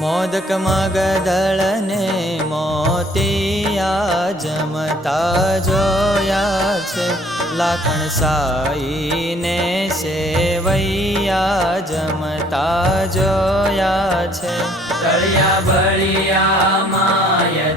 મોદક મગદળને મોતિયા જમતા જોયા છે લાખણ સાઈને સેવૈયા જમતા જોયા છે તળિયા બળિયા માય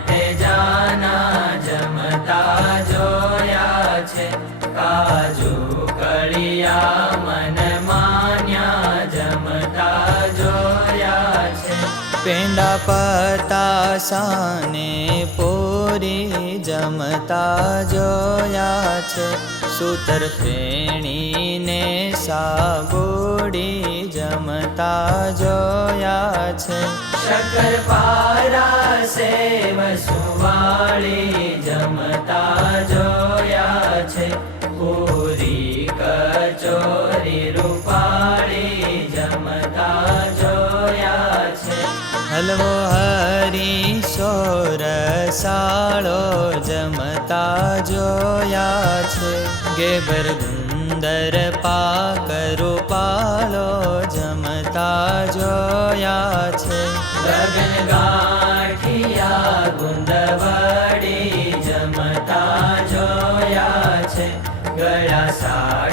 કળિયા મન માન્યા જમતા જોયા છે. પેંડા પતાસાને પૂરી જમતા જોયા છે. સૂતર ફેણીને સાગોડી જમતા જોયા છે. શક્કર પારા સેવ સુવાળી રૂપાળી જમતા જોયા છે. હલવો હરી શોર સાળો જમતા જોયા છે. ગેબર ગુંદર પાક રૂપાળો જમતા જોયા છે. ગગન ગાંઠિયા ગુંદવડી જમતા જોયા છે. ગળા સા